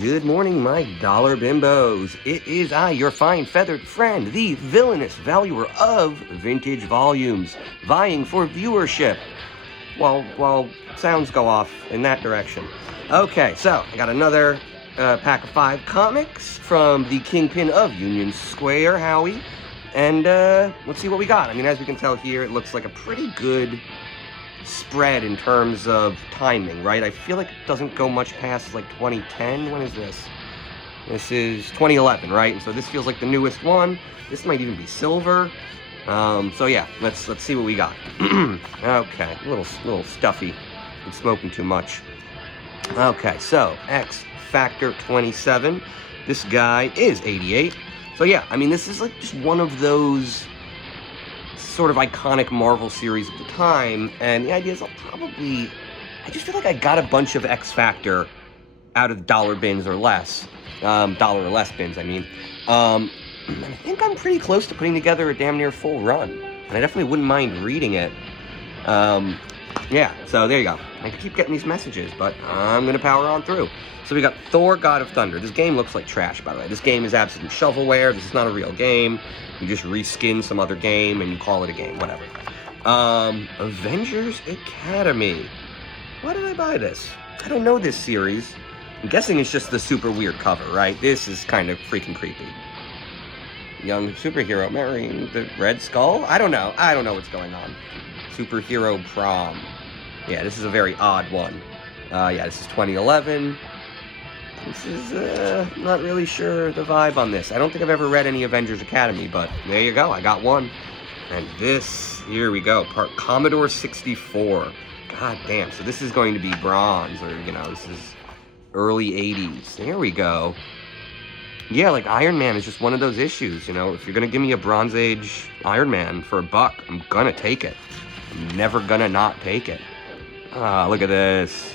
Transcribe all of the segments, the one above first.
Good morning, my dollar bimbos. It is I, your fine feathered friend, the villainous valuer of vintage volumes, vying for viewership. While sounds go off in that direction. Okay, so I got another pack of 5 comics from the Kingpin of Union Square, Howie. And let's see what we got. I mean, as we can tell here, it looks like a pretty good spread in terms of timing, right? I feel like it doesn't go much past like 2010. When is this? This is 2011, right? And so this feels like the newest one. This might even be silver. So yeah, let's see what we got. Okay, a little stuffy. Been smoking too much. Okay, so X Factor 27. This guy is 88. So yeah, I mean, this is like just one of those sort of iconic Marvel series at the time, and the idea is I just feel like I got a bunch of X Factor out of dollar bins or less, dollar or less bins, I mean. And I think I'm pretty close to putting together a damn near full run, and I definitely wouldn't mind reading it. Yeah, so there you go. I keep getting these messages, but I'm gonna power on through. So we got Thor, God of Thunder. This game looks like trash, by the way. This game is absolute shovelware. This is not a real game. You just reskin some other game and you call it a game, whatever. Avengers Academy. Why did I buy this? I don't know this series. I'm guessing it's just the super weird cover, right? This is kind of freaking creepy. Young superhero marrying the Red Skull? I don't know. I don't know what's going on. Superhero prom. Yeah, this is a very odd one. Yeah, this is 2011. This is, not really sure the vibe on this. I don't think I've ever read any Avengers Academy, but there you go, I got one. And this, here we go, Commodore 64. God damn, so this is going to be bronze, or, you know, this is early 80s. There we go. Yeah, like Iron Man is just one of those issues, you know, if you're gonna give me a Bronze Age Iron Man for $1, I'm gonna take it. I'm never gonna not take it. Ah, look at this.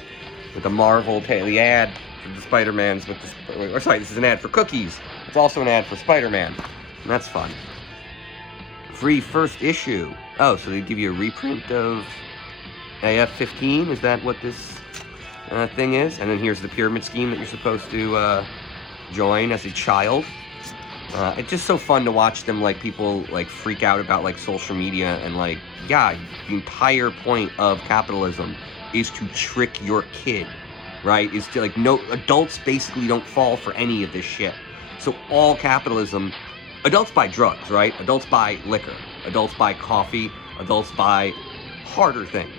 With the Marvel, the ad. The Spider-Man's with the... Or sorry, this is an ad for cookies. It's also an ad for Spider-Man. And that's fun. Free first issue. Oh, so they give you a reprint of AF-15? Is that what this thing is? And then here's the pyramid scheme that you're supposed to join as a child. It's just so fun to watch them, like, people, like, freak out about, like, social media and, like, yeah, the entire point of capitalism is to trick your kid. Right, is to, like, no, adults basically don't fall for any of this shit. So all capitalism, adults buy drugs, right? Adults buy liquor. Adults buy coffee. Adults buy harder things.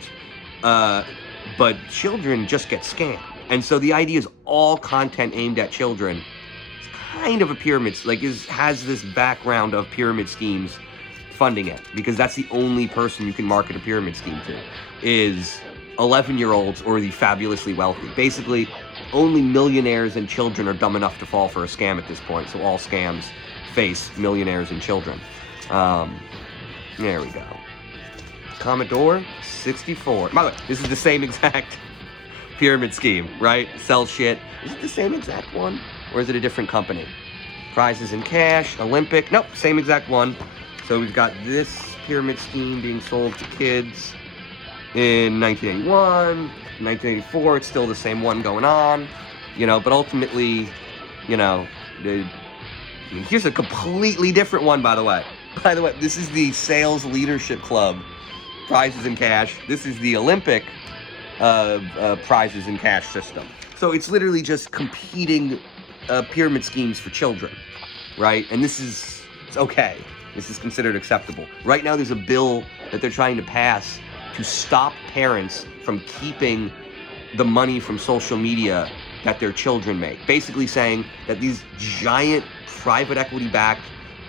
But children just get scammed. And so the idea is all content aimed at children. It's kind of a pyramid, like, has this background of pyramid schemes funding it. Because that's the only person you can market a pyramid scheme to, is 11-year-olds or the fabulously wealthy. Basically, only millionaires and children are dumb enough to fall for a scam at this point, so all scams face millionaires and children. There we go. Commodore 64. By the way, this is the same exact pyramid scheme, right? Sell shit. Is it the same exact one? Or is it a different company? Prizes in cash, Olympic. Nope, same exact one. So we've got this pyramid scheme being sold to kids in 1981, 1984, it's still the same one going on, you know, but ultimately, you know, here's a completely different one, by the way. By the way, this is the Sales Leadership Club prizes in cash. This is the Olympic prizes in cash system. So it's literally just competing pyramid schemes for children, right? And this is, it's okay. This is considered acceptable. Right now, there's a bill that they're trying to pass to stop parents from keeping the money from social media that their children make. Basically saying that these giant private equity-backed,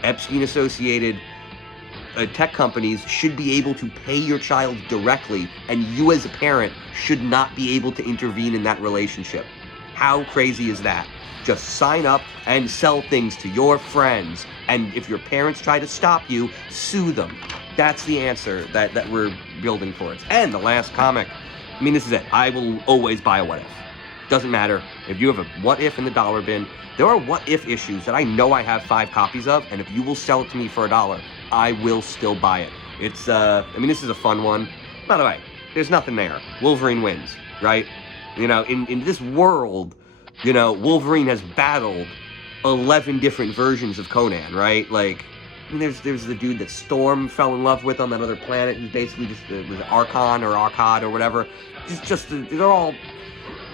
Epstein-associated tech companies should be able to pay your child directly, and you as a parent should not be able to intervene in that relationship. How crazy is that? Just sign up and sell things to your friends, and if your parents try to stop you, sue them. That's the answer that we're building towards. And the last comic, I mean, this is it. I will always buy a what if. Doesn't matter. If you have a what if in the dollar bin, there are what if issues that I know I have 5 copies of, and if you will sell it to me for $1, I will still buy it. It's, I mean, this is a fun one. By the way, there's nothing there. Wolverine wins, right? You know, in this world You know, Wolverine has battled 11 different versions of Conan, right? Like, I mean, there's the dude that Storm fell in love with on that other planet, who's basically just was Archon or Arcad or whatever. They're all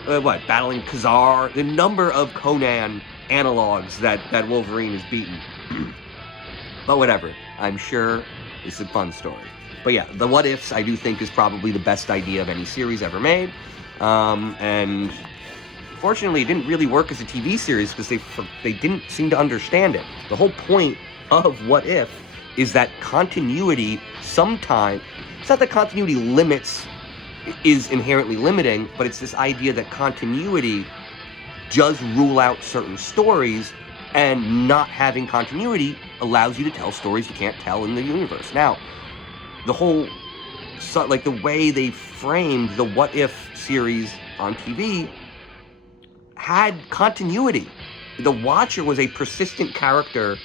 battling Khazar. The number of Conan analogs that Wolverine has beaten. But whatever, I'm sure it's a fun story. But yeah, the What Ifs I do think is probably the best idea of any series ever made. And fortunately, it didn't really work as a TV series because they didn't seem to understand it. The whole point of What If is that continuity sometimes, it's not that continuity limits is inherently limiting, but it's this idea that continuity does rule out certain stories, and not having continuity allows you to tell stories you can't tell in the universe. Now, the whole, like the way they framed the What If series on TV had continuity. The Watcher was a persistent character,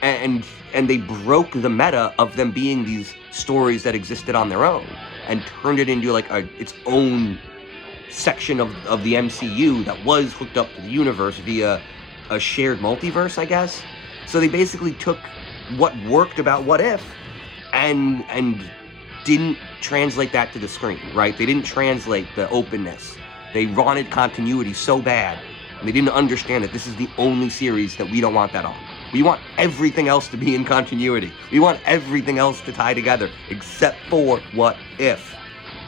and they broke the meta of them being these stories that existed on their own and turned it into like its own section of the MCU that was hooked up to the universe via a shared multiverse, I guess. So they basically took what worked about What If and didn't translate that to the screen, right? They didn't translate the openness. They wanted continuity so bad, and they didn't understand that this is the only series that we don't want that on. We want everything else to be in continuity. We want everything else to tie together, except for What If.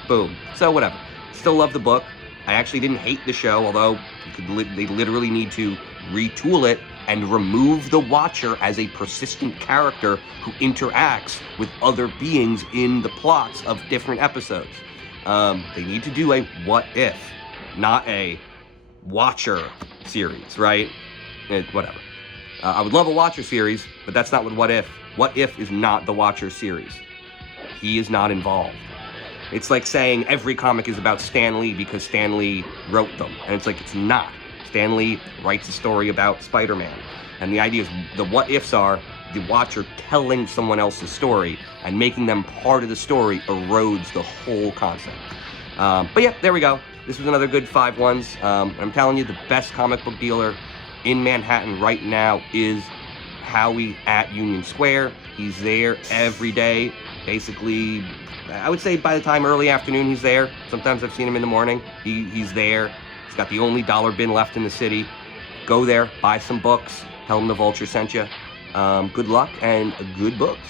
Boom. So whatever. Still love the book. I actually didn't hate the show, although they literally need to retool it and remove the Watcher as a persistent character who interacts with other beings in the plots of different episodes. They need to do a What If, not a Watcher series, right? Whatever. I would love a Watcher series, but that's not What If. What If is not the Watcher series. He is not involved. It's like saying every comic is about Stan Lee because Stan Lee wrote them. And it's like, it's not. Stan Lee writes a story about Spider-Man. And the idea is, the What Ifs are the Watcher telling someone else's story, and making them part of the story erodes the whole concept. But yeah, there we go. This was another good 5 ones. I'm telling you, the best comic book dealer in Manhattan right now is Howie at Union Square. He's there every day. Basically, I would say by the time early afternoon he's there. Sometimes I've seen him in the morning. He's there. He's got the only dollar bin left in the city. Go there, buy some books. Tell him the Vulture sent you. Good luck and good books.